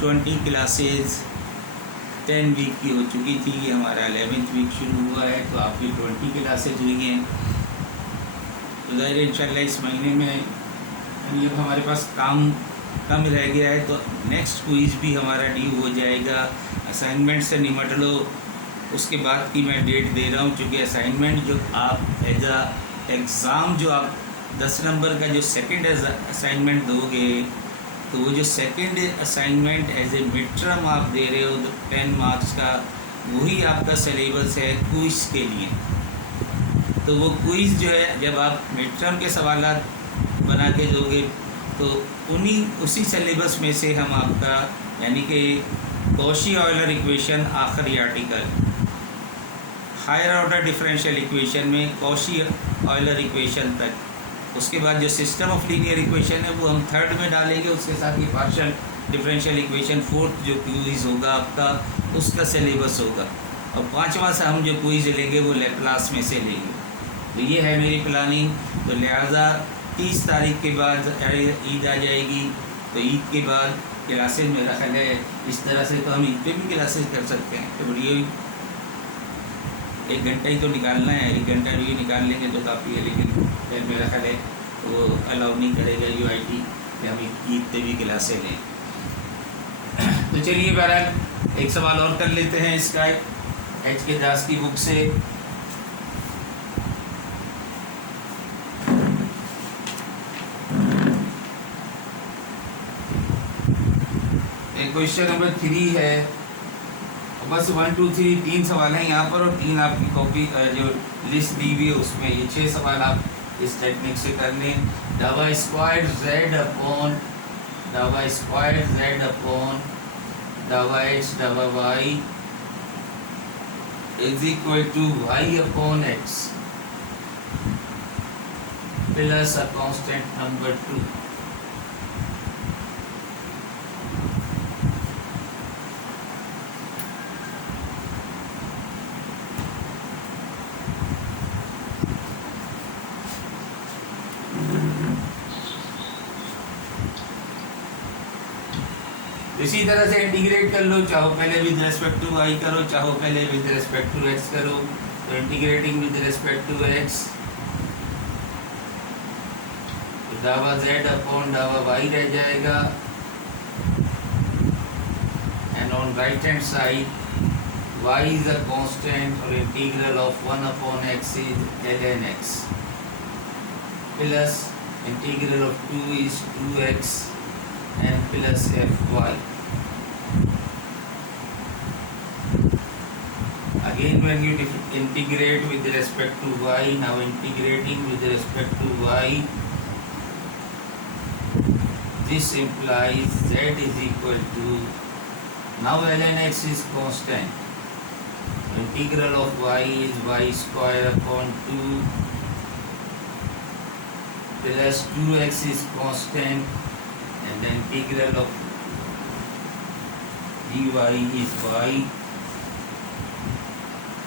20 classes 10 week की हो चुकी थी। हमारा 11th वीक शुरू हुआ है, तो आपकी 20 क्लासेज हुई हैं। तो ज़ाहिर इंशाल्लाह इस महीने में ये हमारे पास काम कम रह गया है, तो नेक्स्ट क्विज़ भी हमारा ड्यू हो जाएगा। असाइनमेंट से निमट लो, उसके बाद की मैं डेट दे रहा हूँ, क्योंकि असाइनमेंट जो आप एज आ एग्ज़ाम जो आप 10 नंबर का जो सेकंड असाइनमेंट दोगे, तो वो जो second assignment as a mid term आप दे रहे हो, तो 10 मार्क्स का, वही आपका सिलेबस है क्विज़ के लिए। तो वो क्विज़ जो है, जब आप मिड टर्म के सवाल बना के दोगे, तो उसी सिलेबस में से हम आपका, यानी कि कॉशी ऑयलर इक्वेशन आखिरी article, higher order differential equation में कॉशी ऑयलर इक्वेशन तक, उसके बाद जो सिस्टम ऑफ लीनियर इक्वेशन है वो हम थर्ड में डालेंगे, उसके साथ ही पार्शियल डिफरेंशियल इक्वेशन फोर्थ जो क्विज़ होगा आपका, उसका सिलेबस होगा। और पांचवा से हम जो क्विज़ लेंगे वो लैप्लास में से लेंगे। तो ये है मेरी प्लानिंग। तो लिहाजा 30 तारीख के बाद ईद आ जाएगी, तो ईद के बाद क्लासेज मेरा ख्याल है इस तरह से, तो हम ईद पे भी क्लासेज कर सकते हैं। तो ये 1 घंटा ही तो निकालना है, 1 घंटा भी निकाल लेंगे तो काफ़ी है, लेकिन फिर मेरा ख्याल है वो अलाउ नहीं करेगा UIT कि हम ईद पे भी क्लासेज लें। तो चलिए बहरहाल एक सवाल और कर लेते हैं इसका, HK दास की बुक से। क्वेश्चन नंबर 3 है, बस 1 2 3 3 सवाल हैं यहाँ पर, और 3 आपकी कॉपी जो लिस्ट दी हुई है उसमें ये 6 सवाल आप इस टेक्निक से कर लें। डावा स्क्वायर z अपॉन डावा x डावा y is equal to y upon x plus a constant number 2। इसी तरह से इंटीग्रेट कर लो, चाहो पहले विद रेस्पेक्ट टू y करो, चाहो पहले विद रेस्पेक्ट टू x करो। तो integrating with respect to x, तो डावा z अपॉन डावा y रह जाएगा, and on right hand side y is a constant, और integral of 1 upon x is ln x, plus integral of 2 is 2x and plus fy. Again when you integrate with respect to y, now integrating with respect to y, this implies z is equal to, now ln x is constant, integral of y is y square upon 2 plus 2x is constant, and the integral of dy is y,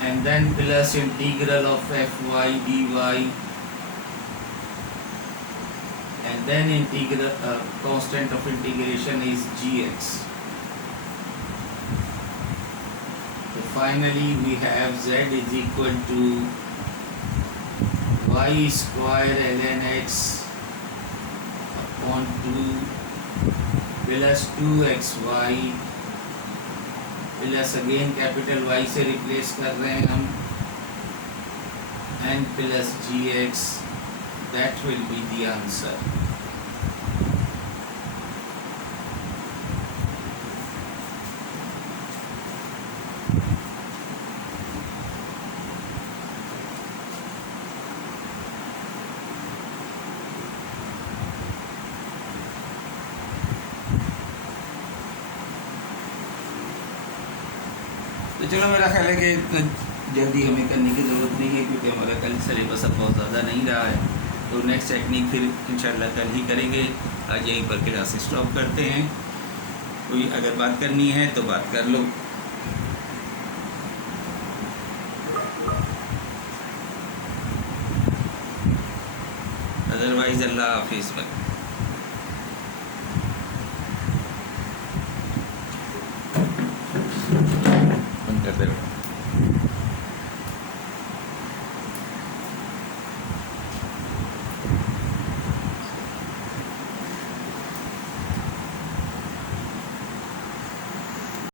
and then plus integral of fy dy, and then integral constant of integration is gx. So finally we have z is equal to y square ln x upon 2 plus 2xy, plus again capital Y से replace कर रहे हैं हम, and plus gx, that will be the answer. तो चलो मेरा ख्याल है कि जल्दी हमें करने की ज़रूरत नहीं है, क्योंकि हमारा कल सिलेबस अब बहुत ज़्यादा नहीं रहा है। तो नेक्स्ट टेक्निक फिर इंशाल्लाह कल ही करेंगे। आज यहीं पर क्लास स्टॉप करते हैं। कोई अगर बात करनी है तो बात कर लो। अदरवाइज़ अल्लाह हाफिज़। करते रहो।